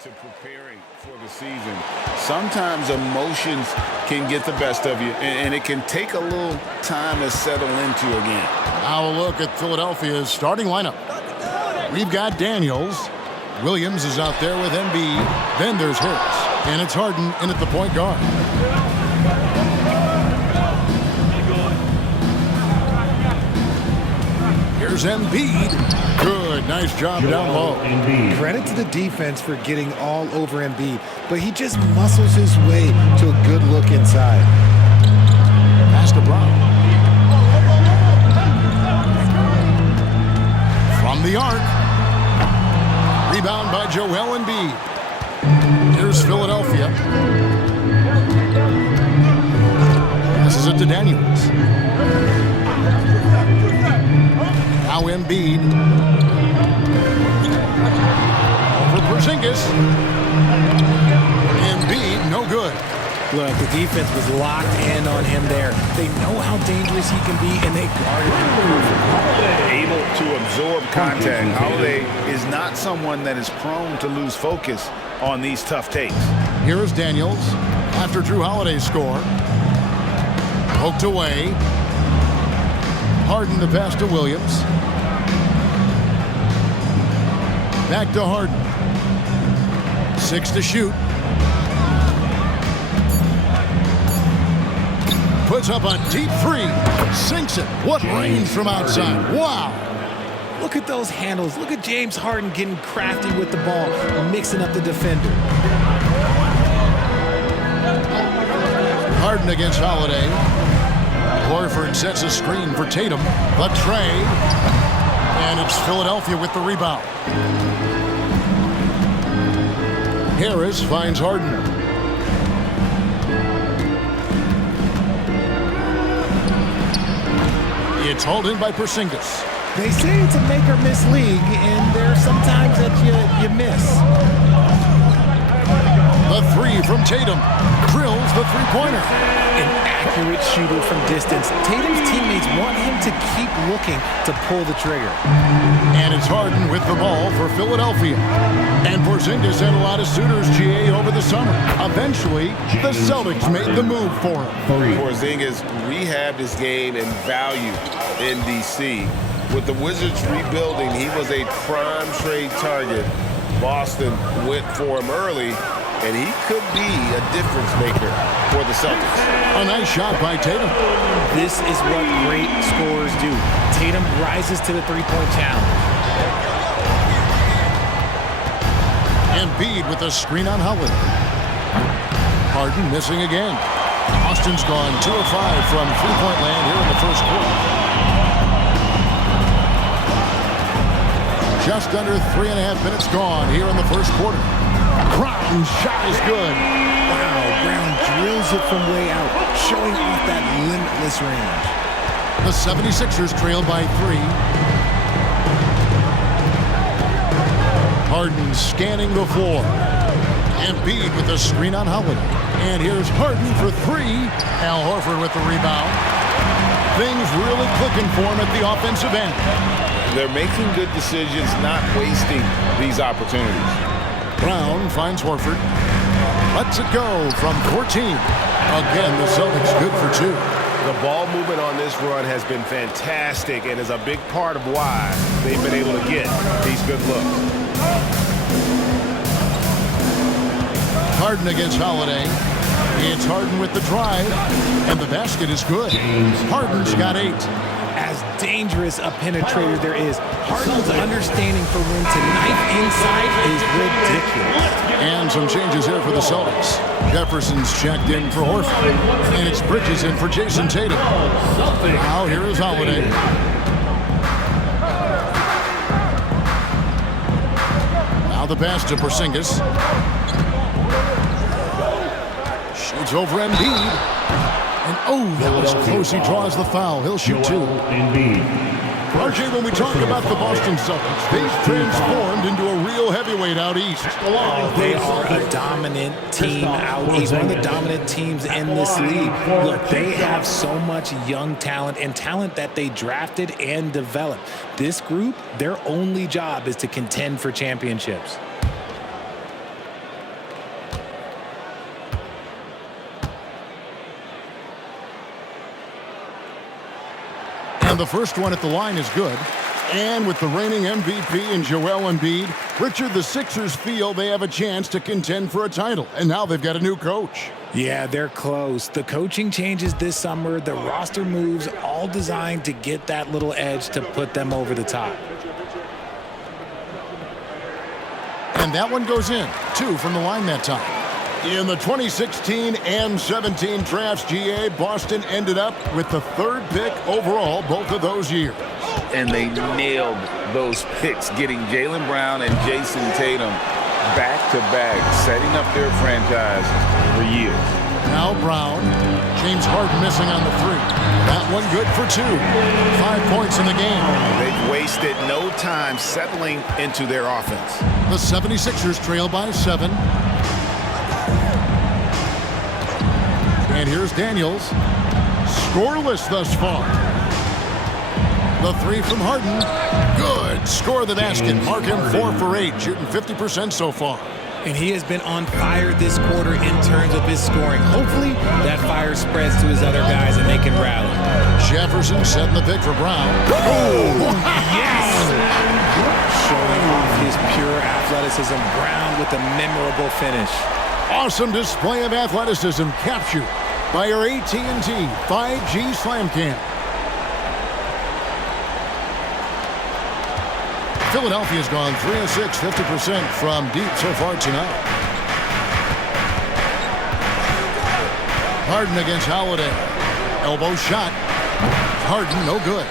into preparing for the season, sometimes emotions can get the best of you, and it can take a little time to settle into again. Now a look at Philadelphia's starting lineup. We've got Daniels. Williams is out there with Embiid. Then there's Harris. And it's Harden in at the point guard. Here's Embiid. Good. Nice job down low. Credit to the defense for getting all over Embiid, but he just muscles his way to a good look inside. Pass to Brown. From the arc. Rebound by Joel Embiid. Here's Philadelphia. Passes it to Daniels. Now Embiid. Over Porzingis. Embiid, no good. Look, the defense was locked in on him there. They know how dangerous he can be, and they guarded him. Able to absorb contact. Holiday is not someone that is prone to lose focus on these tough takes. Here is Daniels after Drew Holiday's score. Poked away. Harden the pass to Williams. Back to Harden. 6 to shoot. Puts up a deep three. Sinks it. What range from outside. Wow. Look at those handles. Look at James Harden getting crafty with the ball, mixing up the defender. Harden against Holiday. Horford sets a screen for Tatum. The trade. And it's Philadelphia with the rebound. Harris finds Harden. It's hauled in by Porzingis. They say it's a make-or-miss league, and there are some times that you miss. The three from Tatum. Drills the three-pointer. An accurate shooter from distance. Tatum's teammates want him to keep looking to pull the trigger. And it's Harden with the ball for Philadelphia. And Porzingis had a lot of suitors, GA, over the summer. Eventually, the Celtics made the move for him. Porzingis rehabbed his game and value in D.C. With the Wizards rebuilding, he was a prime trade target. Boston went for him early, and he could be a difference maker for the Celtics. A nice shot by Tatum. This is what great scorers do. Tatum rises to the three-point challenge. Embiid with a screen on Howard. Harden missing again. Austin's gone 2 of 5 from three-point land here in the first quarter. Just under 3.5 minutes gone here in the first quarter. Brown's shot is good. Wow, Brown drills it from way out, showing off that limitless range. The 76ers trail by 3. Harden scanning the floor. Embiid with the screen on Howard. And here's Harden for 3. Al Horford with the rebound. Things really clicking for him at the offensive end. They're making good decisions, not wasting these opportunities. Brown finds Horford. Lets it go from 14. Again, the Celtics good for 2. The ball movement on this run has been fantastic and is a big part of why they've been able to get these good looks. Harden against Holiday. It's Harden with the drive, and the basket is good. Harden's got 8. As dangerous a penetrator there is, Harden's understanding for when to knife inside is ridiculous. And some changes here for the Celtics. Jefferson's checked in for Horford, and it's Bridges in for Jayson Tatum. Now here is Holiday. Now the pass to Porzingis. Shoots over Embiid. And that was close. He draws the foul. He'll shoot 2. RJ, when we talk about the Boston Celtics, they've transformed into a real heavyweight out east. They are a dominant team out east, one of the dominant teams in this league. Look, they have so much young talent and talent that they drafted and developed. This group, their only job is to contend for championships. the first one at the line is good. And with the reigning MVP in Joel Embiid, Richard, the Sixers feel they have a chance to contend for a title. And now they've got a new coach. Yeah, they're close. The coaching changes this summer, the roster moves, all designed to get that little edge to put them over the top. And that one goes in. 2 from the line that time. In the 2016 and 17 drafts, GA, Boston ended up with the 3rd pick overall both of those years. And they nailed those picks, getting Jaylen Brown and Jayson Tatum back-to-back, setting up their franchise for years. Now Brown, James Harden missing on the 3. That one good for 2. 5 points in the game. They've wasted no time settling into their offense. The 76ers trail by 7. And here's Daniels. Scoreless thus far. The 3 from Harden. Good. Score the basket. Mark him 4 for 8, shooting 50% so far. And he has been on fire this quarter in terms of his scoring. Hopefully, that fire spreads to his other guys and they can rally. Jefferson setting the pick for Brown. Oh, yes! Showing off his pure athleticism. Brown with a memorable finish. Awesome display of athleticism captured by our AT&T 5G Slam Cam. Philadelphia's gone 3 of 6, 50% from deep so far tonight. Harden against Holiday. Elbow shot. Harden, no good.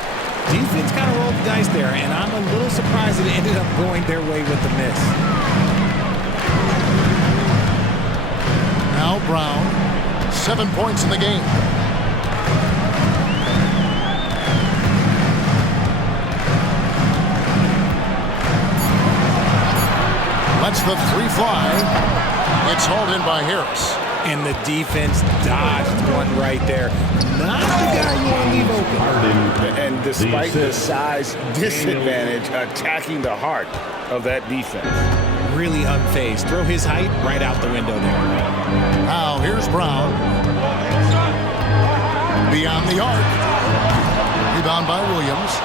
Defense kind of rolled the dice there, and I'm a little surprised that it ended up going their way with the miss. Now Brown, 7 points in the game. Lets the 3 fly. It's hauled in by Harris. And the defense dodged one right there. Not the guy you want to leave open. And despite the size disadvantage, attacking the heart of that defense. Really unfazed. Throw his height right out the window there. Now here's Brown. Beyond the arc. Rebound by Williams.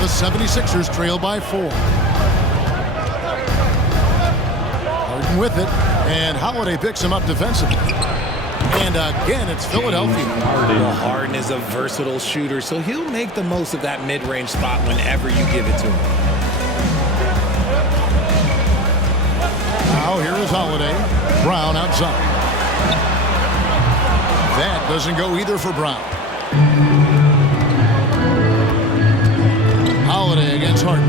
The 76ers trail by 4. Harden with it. And Holiday picks him up defensively. And again, it's Philadelphia. Well, Harden is a versatile shooter, so he'll make the most of that mid-range spot whenever you give it to him. Now here is Holiday. Brown outside. That doesn't go either for Brown. Holiday against Harden.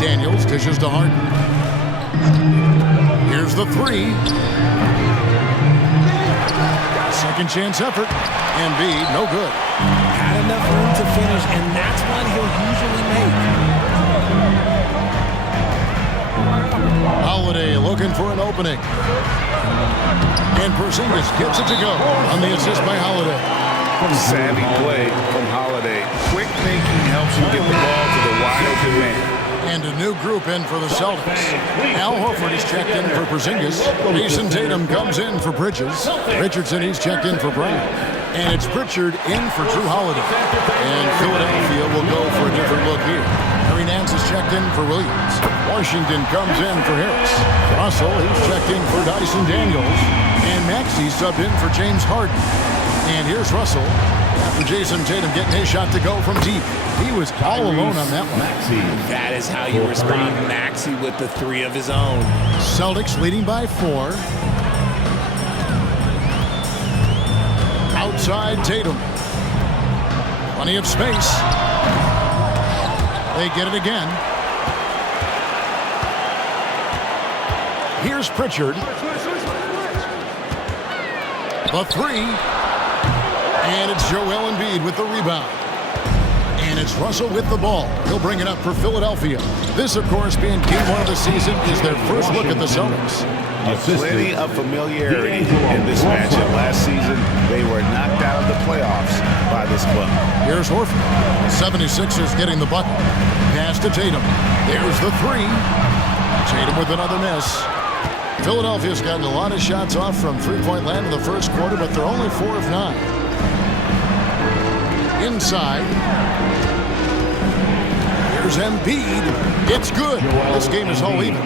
Daniels dishes to Harden. Here's the 3. Second chance effort. Embiid, no good. Had enough room to finish, and that's one he'll usually make. Holiday looking for an opening. And Porzingis gets it to go on the assist by Holiday. Savvy play from Holiday. Quick thinking helps you get the ball to the wide open man. And a new group in for the Celtics. Al Horford is checked in for Porzingis. Jayson Tatum comes in for Bridges. Richardson, he's checked in for Brown. And it's Pritchard in for Drew Holiday. And Philadelphia will go for a different look here. Harry Nance is checked in for Williams. Washington comes in for Harris. Russell, he's checked in for Dyson Daniels. And Maxey subbed in for James Harden. And here's Russell after Jayson Tatum getting his shot to go from deep. He was all alone on that one. That is how you respond. Maxey with the 3 of his own. Celtics leading by 4. Outside Tatum. Plenty of space. They get it again. Here's Pritchard. The 3. And it's Joel Embiid with the rebound. And it's Russell with the ball. He'll bring it up for Philadelphia. This, of course, being game 1 of the season, is their first look at the Celtics. Plenty of familiarity in this matchup. Last season, they were knocked out of the playoffs by this club. Here's Horford. 76ers getting the bucket. Pass to Tatum. There's the 3. Tatum with another miss. Philadelphia's gotten a lot of shots off from three-point land in the first quarter, but they're only 4 of 9. Inside. Here's Embiid. It's good. This game is all even.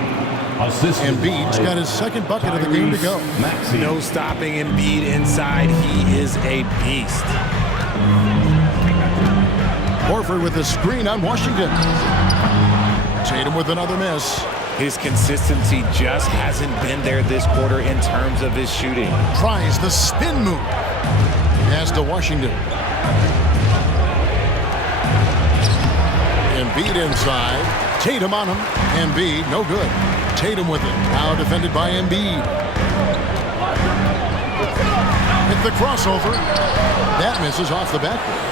Embiid's got his second bucket of the game to go. No stopping Embiid inside. He is a beast. Horford with a screen on Washington. Tatum with another miss. His consistency just hasn't been there this quarter in terms of his shooting. Tries the spin move. Pass to Washington. Embiid inside. Tatum on him. Embiid, no good. Tatum with it. Now defended by Embiid. Hit the crossover. That misses off the backboard.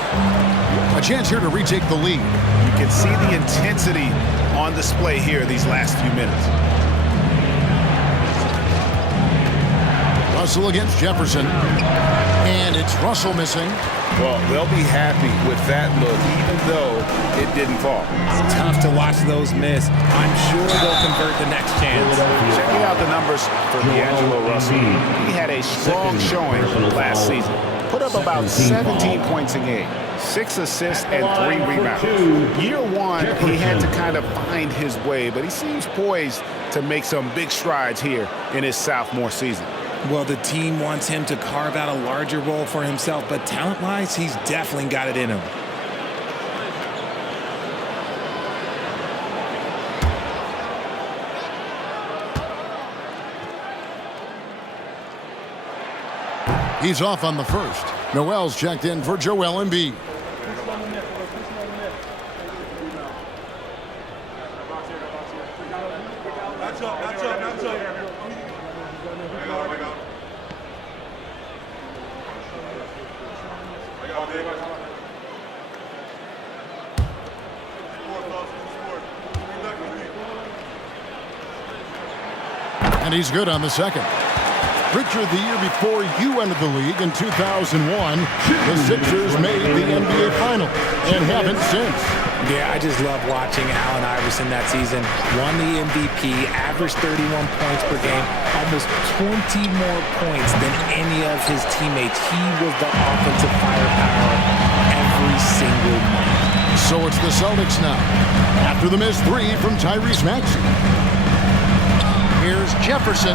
A chance here to retake the lead. You can see the intensity on display here these last few minutes. Russell against Jefferson. And it's Russell missing. Well, they'll be happy with that look, even though it didn't fall. It's tough to watch those miss. I'm sure they'll convert the next chance. Checking out the numbers for D'Angelo Russell. He had a strong showing last season. Put up about 17 points a game, 6 assists, and 3 rebounds. Year one, he had to kind of find his way, but he seems poised to make some big strides here in his sophomore season. Well, the team wants him to carve out a larger role for himself, but talent-wise, he's definitely got it in him. He's off on the first. Noel's checked in for Joel Embiid. And he's good on the second. Pritchard, the year before you entered the league in 2001, the Sixers made the NBA Finals and haven't since. Yeah, I just love watching Allen Iverson that season. Won the MVP, averaged 31 points per game, almost 20 more points than any of his teammates. He was the offensive firepower every single night. So it's the Celtics now. After the missed three from Tyrese Maxey. Here's Jefferson.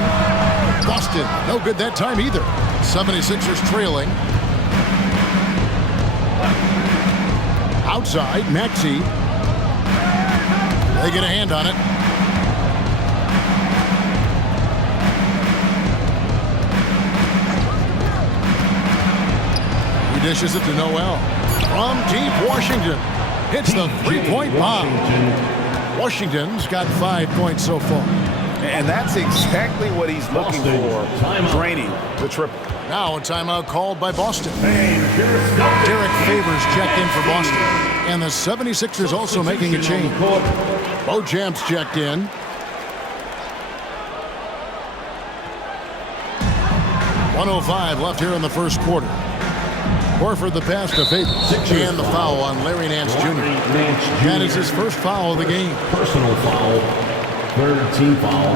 Boston, no good that time either. 76ers trailing. Outside, Maxey. They get a hand on it. He dishes it to Noel. From deep, Washington hits the three-point bomb. Washington's got 5 points so far. And that's exactly what he's looking for, draining the triple. Now a timeout called by Boston. Derek Favors checked in for Boston. And the 76ers also making a change. Beauchamp's checked in. .105 left here in the first quarter. Horford the pass to Favors. And the foul on Larry Nance Jr. That is his first foul of the game. Personal foul. Third team foul.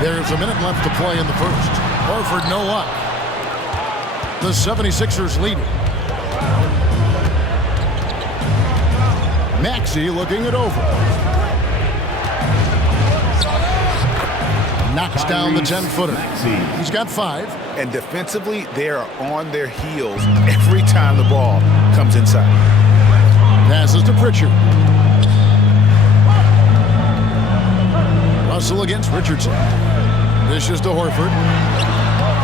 There's a minute left to play in the first. Horford no luck. The 76ers lead it. Maxey looking it over. Knocks down the 10-footer. He's got 5. And defensively, they are on their heels every time the ball comes inside. Passes to Pritchard. Russell against Richardson. Dishes to Horford.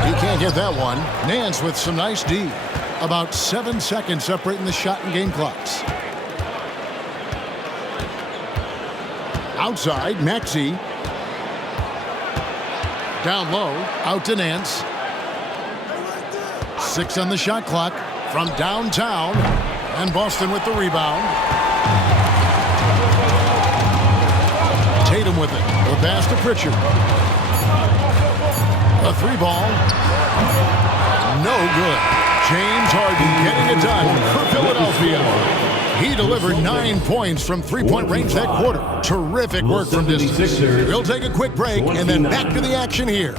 He can't get that one. Nance with some nice D. About 7 seconds separating the shot and game clocks. Outside, Maxey. Down low, out to Nance. 6 on the shot clock from downtown. And Boston with the rebound. Tatum with it. The pass to Pritchard. A 3-ball. No good. James Harden getting it done for Philadelphia. He delivered 9 points from three-point range that quarter. Terrific work from distance. We'll take a quick break and then back to the action here.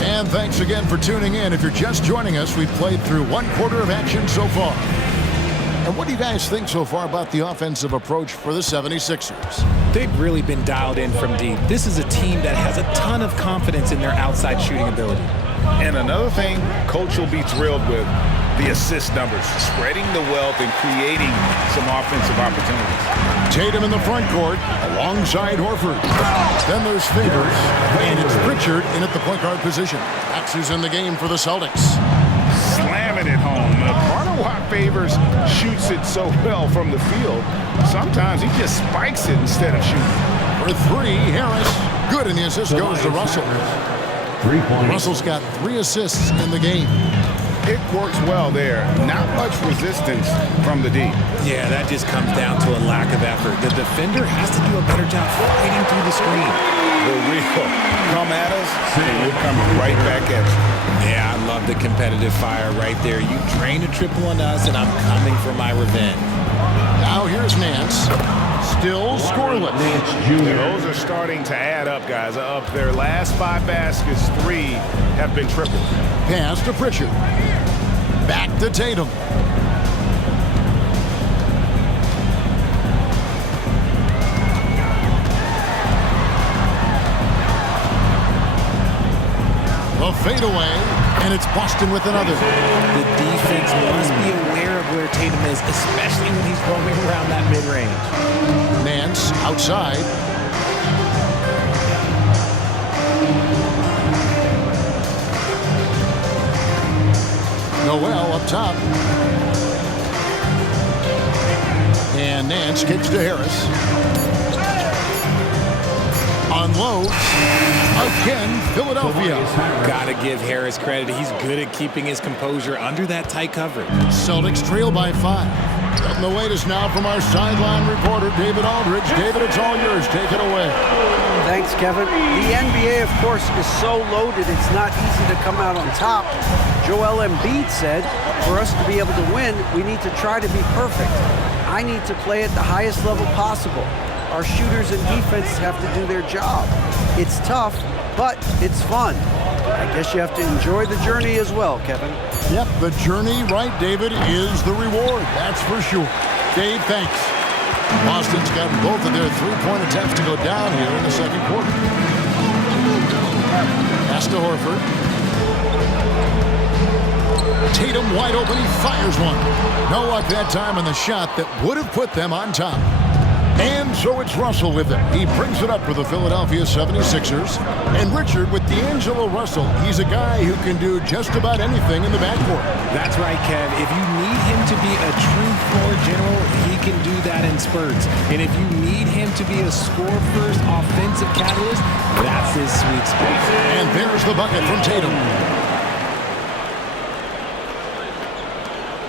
And thanks again for tuning in. If you're just joining us, we've played through one quarter of action so far. And what do you guys think so far about the offensive approach for the 76ers? They've really been dialed in from deep. This is a team that has a ton of confidence in their outside shooting ability. And another thing Coach will be thrilled with, the assist numbers, spreading the wealth and creating some offensive opportunities. Tatum in the front court alongside Horford. Then there's Favors, and it's Pritchard in at the point guard position. That's who's in the game for the Celtics. Slamming it home. Part of why Favors shoots it so well from the field, sometimes he just spikes it instead of shooting. For three, Harris. Good, and the assist goes to Russell. 3 points. Russell's got 3 assists in the game. It works well there. Not much resistance from the D. Yeah, that just comes down to a lack of effort. The defender has to do a better job fighting through the screen. For real. Come at us, and we're coming right back at you. Yeah, I love the competitive fire right there. You drain a triple on us, and I'm coming for my revenge. Now here's Nance. Still scoreless. Nance Jr. Those are starting to add up, guys. Of their last 5 baskets, 3 have been tripled. Pass to Pritchard. Back to Tatum. The fadeaway, and it's Boston with another. The defense must be aware of where Tatum is, especially when he's roaming around that mid-range. Nance outside. Noel up top. And Nance kicks to Harris. Unloads. Again, Philadelphia. Gotta give Harris credit. He's good at keeping his composure under that tight coverage. Celtics trail by 5. And the wait is now from our sideline reporter, David Aldridge. David, it's all yours. Take it away. Thanks, Kevin. The NBA, of course, is so loaded, it's not easy to come out on top. Joel Embiid said, for us to be able to win, we need to try to be perfect. I need to play at the highest level possible. Our shooters and defense have to do their job. It's tough, but it's fun. I guess you have to enjoy the journey as well, Kevin. Yep, the journey, right, David, is the reward. That's for sure. Dave, thanks. Boston's got both of their three-point attempts to go down here in the second quarter. Pass to Horford. Tatum wide open. He fires one. No luck that time on the shot that would have put them on top. And so it's Russell with it. He brings it up for the Philadelphia 76ers. And Richard with D'Angelo Russell. He's a guy who can do just about anything in the backcourt. That's right, Kev. If you need him to be a true floor general, he can do that in spurts. And if you need him to be a score-first offensive catalyst, that's his sweet spot. And there's the bucket from Tatum.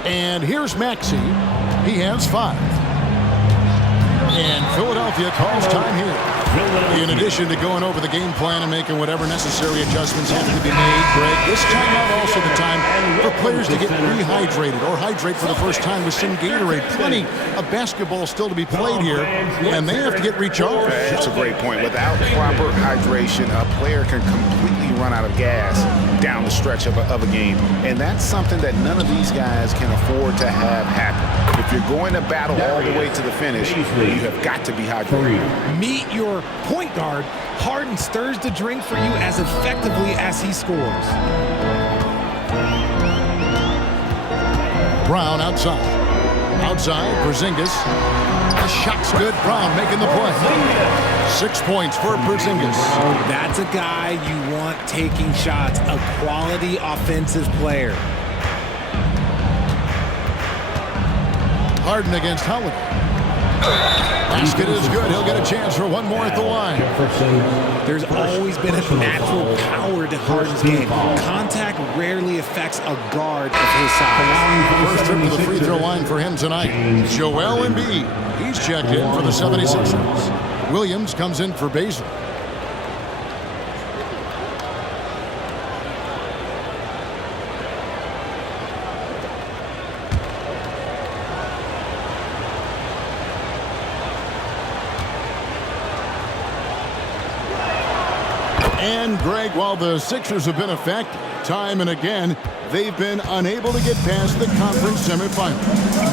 And here's Maxey. He has 5. And Philadelphia calls time here. In addition to going over the game plan and making whatever necessary adjustments have to be made, Greg, this timeout also the time for players to get rehydrated or hydrate for the first time with some Gatorade. Plenty of basketball still to be played here, and they have to get recharged. That's a great point. Without proper hydration, a player can completely run out of gas down the stretch of a game. And that's something that none of these guys can afford to have happen. If you're going to battle all the way to the finish, you have got to be hydrated. Meet your point guard. Harden stirs the drink for you as effectively as he scores. Brown outside. Outside, Porzingis. The shot's good. Brown making the play. 6 points for Porzingis. That's a guy you want taking shots. A quality offensive player. Harden against Holiday. Basket is good. He'll get a chance for one more at the line. There's always been a natural power to Harden's game. Contact rarely affects a guard of his size. First trip to the free throw line for him tonight. Joel Embiid. He's checked in for the 76ers. Williams comes in for Basil. And Greg, while the Sixers have been effective time and again, they've been unable to get past the conference semifinals.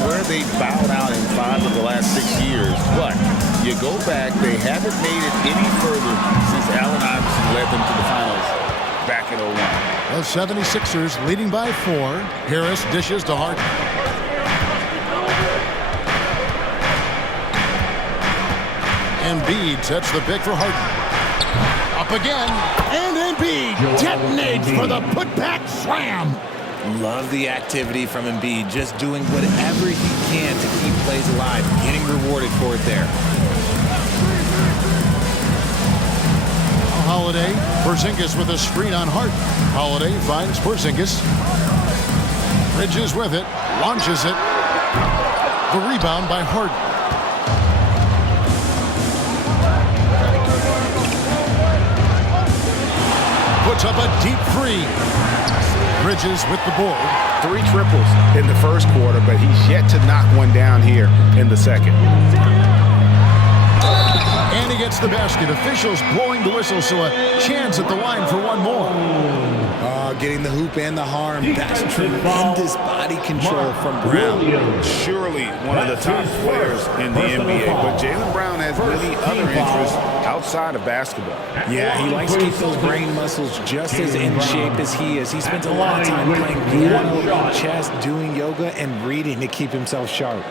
Where they bowed out in 5 of the last 6 years. But you go back, they haven't made it any further since Allen Iverson led them to the finals back in 01. The 76ers leading by 4. Harris dishes to Harden. Embiid sets the pick for Harden. Up again, and Embiid detonates for the putback slam. Love the activity from Embiid, just doing whatever he can to keep plays alive, getting rewarded for it there. Holiday, Porzingis with a screen on Harden. Holiday finds Porzingis. Bridges with it, launches it. The rebound by Harden. Puts up a deep three. Bridges with the board. 3 triples in the first quarter, but he's yet to knock one down here in the second. And he gets the basket. Officials blowing the whistle, so a chance at the line for one more. Getting the hoop and the harm. That's tremendous body control from Brown. Surely one of the top players in the NBA, but Jaylen Brown has many other interests outside of basketball. Yeah, he likes to keep those brain muscles just as in shape as he is. He spends a lot of time playing piano, chess, doing yoga, and reading to keep himself sharp.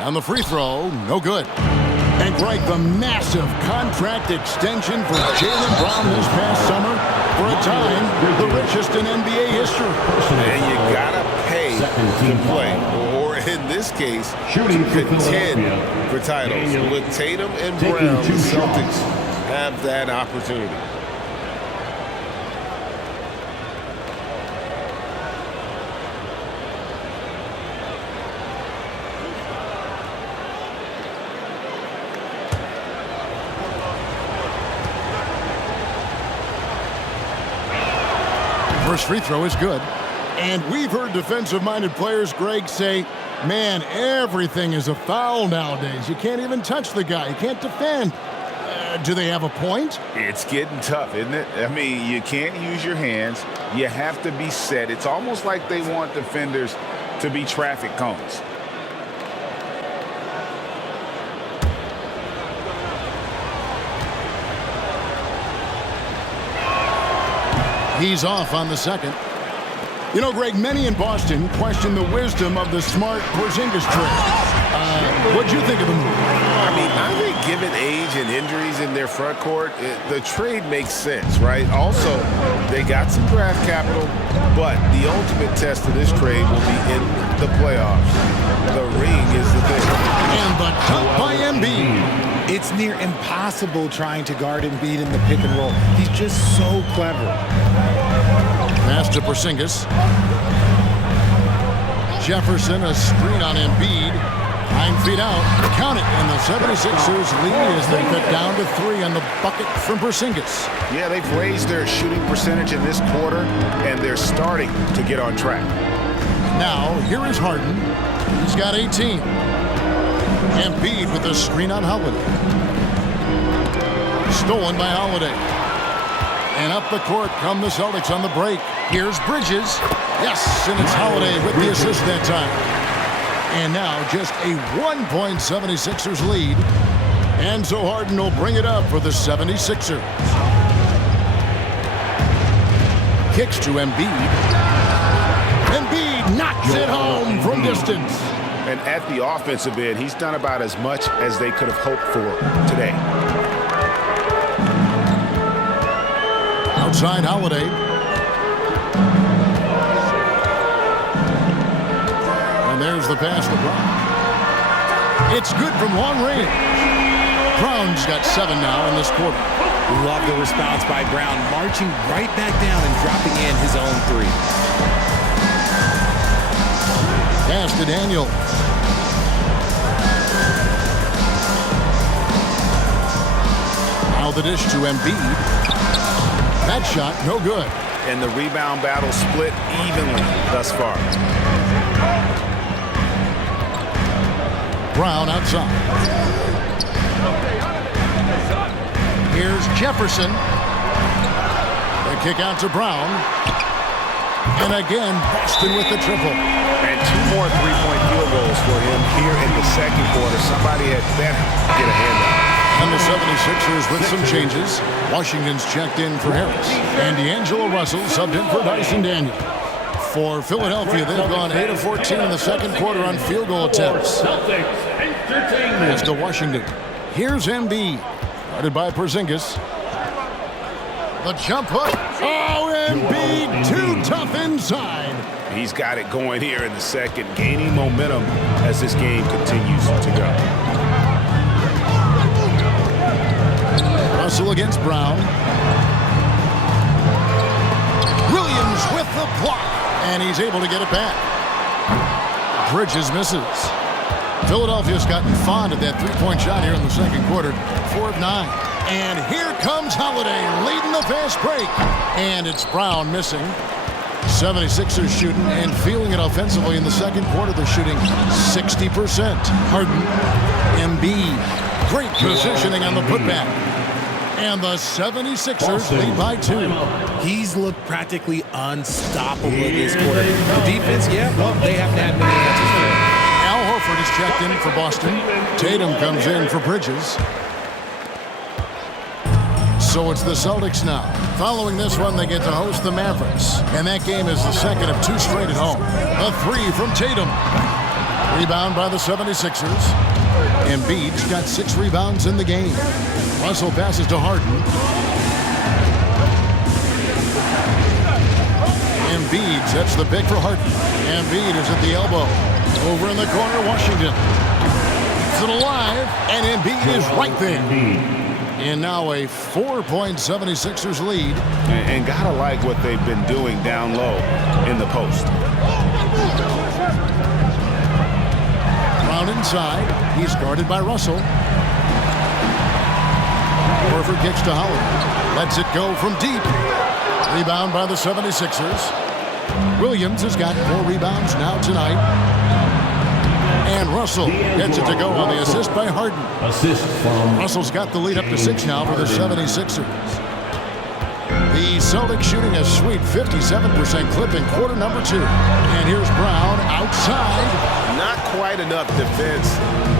On the free throw, no good. And Greg, the massive contract extension for Jaylen Brown this past summer, for a time, the richest in NBA history. And you gotta pay to play, or in this case, to contend for titles. With Tatum and Brown, the Celtics have that opportunity. First free throw is good. And we've heard defensive-minded players, Greg, say, man, everything is a foul nowadays. You can't even touch the guy. You can't defend. Do they have a point? It's getting tough, isn't it? I mean, you can't use your hands. You have to be set. It's almost like they want defenders to be traffic cones. He's off on the second. You know, Greg, many in Boston question the wisdom of the smart Porzingis trade. What'd you think of the move? I mean, I think given age and injuries in their front court, the trade makes sense, right? Also, they got some draft capital, but the ultimate test of this trade will be in the playoffs. The ring is the thing. And the dunk by Embiid. It's near impossible trying to guard Embiid in the pick and roll. He's just so clever. Pass to Porzingis. Jefferson, a screen on Embiid. 9 feet out. Count it. And the 76ers lead as they cut down to 3 on the bucket from Porzingis. Yeah, they've raised their shooting percentage in this quarter, and they're starting to get on track. Now, here is Harden. He's got 18. Embiid with a screen on Holiday. Stolen by Holiday. And up the court come the Celtics on the break. Here's Bridges. Yes, and it's Holiday with the assist that time. And now just a 1-point 76ers lead. And so Harden will bring it up for the 76ers. Kicks to Embiid. Embiid knocks it home from distance. And at the offensive end, he's done about as much as they could have hoped for today. Outside Holiday. And there's the pass to Brown. It's good from long range. Brown's got 7 now in this quarter. Love the response by Brown, marching right back down and dropping in his own three. Pass to Daniel. Now the dish to Embiid. That shot, no good. And the rebound battle split evenly thus far. Brown outside. Here's Jefferson. The kick out to Brown. And again, Boston with the triple. And 2 more three-point field goals for him here in the second quarter. Somebody had better get a hand up. And the 76ers with some changes. Washington's checked in for Harris. And D'Angelo Russell subbed in for Dyson Daniel. For Philadelphia, they've gone 8 of 14 in the second quarter on field goal attempts. As to Washington, here's Embiid. Guarded by Porzingis. The jump hook. Oh, Embiid, too tough inside. He's got it going here in the second, gaining momentum as this game continues to go. Russell against Brown. Williams with the block. And he's able to get it back. Bridges misses. Philadelphia's gotten fond of that three-point shot here in the second quarter. 4 of 9. And here comes Holiday leading the fast break. And it's Brown missing. 76ers shooting and feeling it offensively in the second quarter. They're shooting 60%. Harden, Embiid. Great positioning on the putback. And the 76ers lead by 2. He's looked practically unstoppable this quarter. The defense, yeah, well, they haven't had many answers for it. Al Horford is checked in for Boston. Tatum comes in for Bridges. So it's the Celtics now. Following this one, they get to host the Mavericks. And that game is the second of 2 straight at home. A 3 from Tatum. Rebound by the 76ers. Embiid's got 6 rebounds in the game. Russell passes to Harden. Embiid sets the pick for Harden. Embiid is at the elbow. Over in the corner, Washington. Keeps it alive, and Embiid is right there. And now a 4-point 76ers lead. And gotta like what they've been doing down low in the post. Brown inside. He's guarded by Russell. Horford kicks to Howard. Lets it go from deep. Rebound by the 76ers. Williams has got 4 rebounds now tonight. And Russell gets it to go on the assist by Harden. Assist from Russell's got the lead up to 6 now for the 76ers. The Celtics shooting a sweet 57% clip in quarter number 2. And here's Brown outside. Not quite enough defense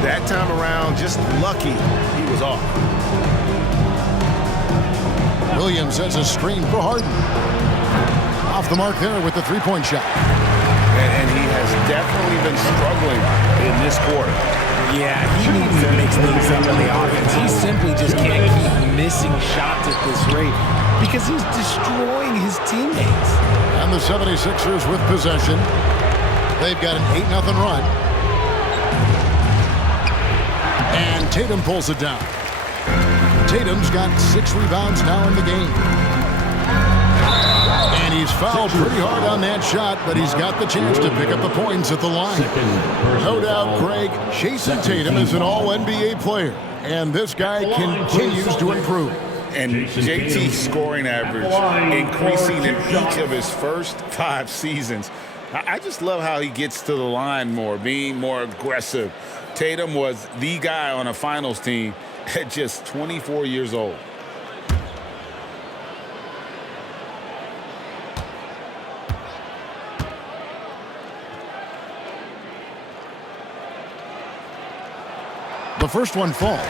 that time around. Just lucky he was off. Williams has a screen for Harden. Off the mark there with the 3-point shot. And he has definitely been struggling in this quarter. Yeah, he needs to mix things up in the offense. He simply just can't keep missing shots at this rate because he's destroying his teammates. And the 76ers with possession. They've got an 8-0 run. And Tatum pulls it down. Tatum's got 6 rebounds now in the game. And he's fouled pretty hard on that shot, but he's got the chance to pick up the points at the line. No doubt, Greg, Jayson Tatum is an all-NBA player, and this guy continues to improve. And JT's scoring average increasing in each of his first 5 seasons. I just love how he gets to the line more, being more aggressive. Tatum was the guy on a finals team at just 24 years old. The first one falls.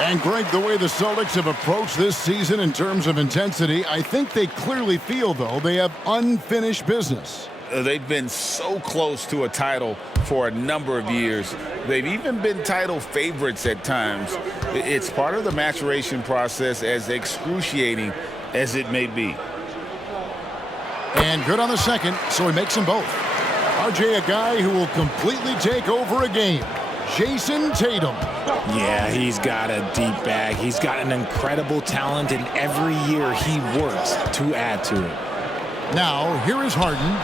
And Greg, the way the Celtics have approached this season in terms of intensity, I think they clearly feel, though, they have unfinished business. They've been so close to a title for a number of years. They've even been title favorites at times. It's part of the maturation process, as excruciating as it may be. And good on the second, so he makes them both. RJ, a guy who will completely take over a game. Jayson Tatum. Yeah, he's got a deep bag. He's got an incredible talent, and every year he works to add to it. Now, here is Harden.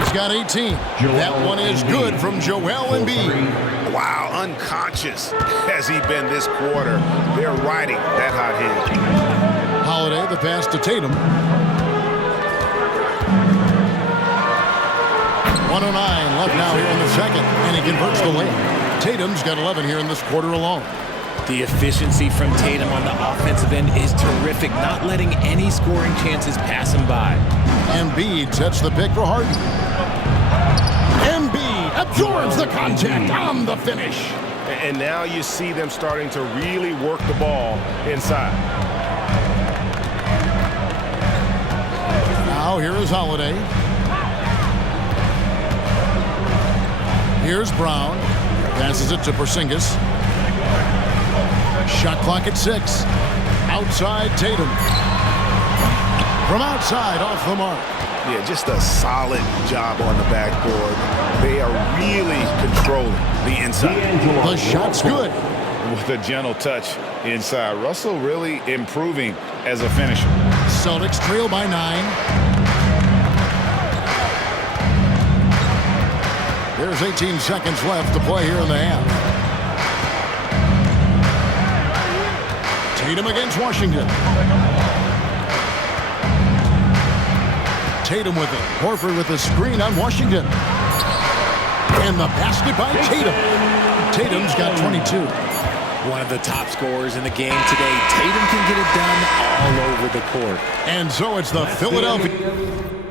He's got 18. That one is good from Joel Embiid. Wow, unconscious has he been this quarter. They're riding that hot hand. Holiday, the pass to Tatum. 1:09 left now here in the second, and he converts the layup. Tatum's got 11 here in this quarter alone. The efficiency from Tatum on the offensive end is terrific, not letting any scoring chances pass him by. Embiid sets the pick for Harden. Embiid absorbs the contact on the finish. And now you see them starting to really work the ball inside. Now here is Holiday. Here's Brown. Passes it to Porzingis. Shot clock at 6. Outside Tatum. From outside, off the mark. Yeah, just a solid job on the backboard. They are really controlling the inside. The shot's good. With a gentle touch inside. Russell really improving as a finisher. Celtics trail by 9. There's 18 seconds left to play here in the half. Tatum against Washington. Tatum with it. Horford with the screen on Washington. And the basket by Tatum. Tatum's got 22. One of the top scorers in the game today. Tatum can get it done all over the court. And so it's the Philadelphia.